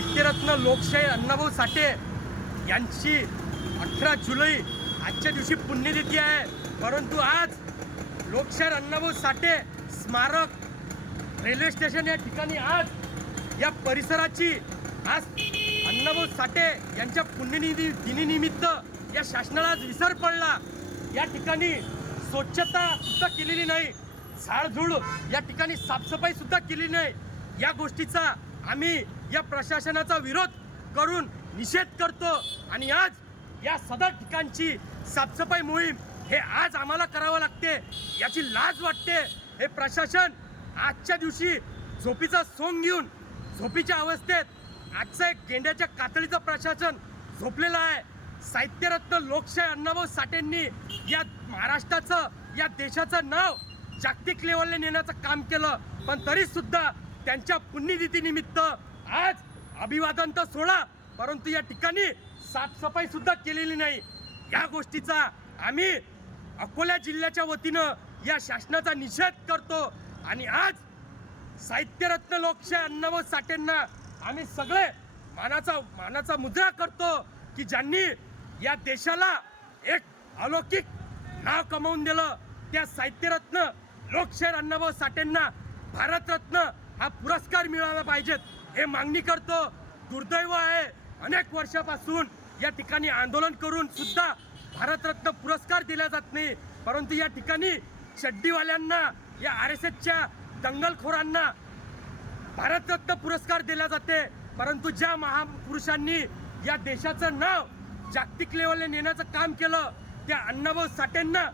साहित्यरत्न लोकशाही अण्णाभाऊ साठे यांची अठरा जुलै आजच्या दिवशी पुण्यतिथी आहे. परंतु आज लोकशाहीर अण्णाभाऊ साठे स्मारक रेल्वे स्टेशन या ठिकाणी आज या परिसराची आज अण्णाभाऊ साठे यांच्या पुण्यनिधी दिनीनिमित्त या शासनाला आज विसर पडला. या ठिकाणी स्वच्छता सुद्धा केलेली नाही. झाडझुड या ठिकाणी साफसफाई सुद्धा केली नाही. या गोष्टीचा आम्ही या प्रशासनाचा विरोध करून निषेध करतो आणि आज या सदर ठिकाणची साफसफाई मोहीम हे आज आम्हाला करावं लागते याची लाज वाटते. हे प्रशासन आजच्या दिवशी झोपीचा सोंग घेऊन झोपीच्या अवस्थेत आजचं एक गेंड्याच्या कातडीचं प्रशासन झोपलेलं आहे. साहित्यरत्न लोकशाही अण्णाभाऊ साठेंनी या महाराष्ट्राचं या देशाचं नाव जागतिक लेवलला नेण्याचं काम केलं. पण तरीसुद्धा त्यांच्या पुण्यतिथीनिमित्त आज अभिवादन तर सोडा परंतु या ठिकाणी साफसफाई सुद्धा केलेली नाही. या गोष्टीचा आम्ही अकोला जिल्ह्याच्या वतीनं या शासनाचा निषेध करतो आणि आज साहित्यरत्न लोकशाही अण्णाभाऊ साठेंना आम्ही सगळे मानाचा मानाचा मुद्रा करतो की ज्यांनी या देशाला एक अलौकिक नाव कमावून दिलं त्या साहित्यरत्न लोकशाहीर अण्णाभाऊ साठेंना भारतरत्न हा पुरस्कार मिळाला पाहिजेत. हे मागणी करतो. दुर्दैव आहे. अनेक वर्षापासून या ठिकाणी आंदोलन करून सुद्धा भारतरत्न पुरस्कार दिला जात नाही. परंतु या ठिकाणी चड्डीवाल्यांना या आर एस एसच्या दंगलखोरांना भारतरत्न पुरस्कार दिला जाते. परंतु ज्या महापुरुषांनी या देशाचं नाव जागतिक लेवलला नेण्याचं काम केलं त्या अण्णाभाऊ साठेंना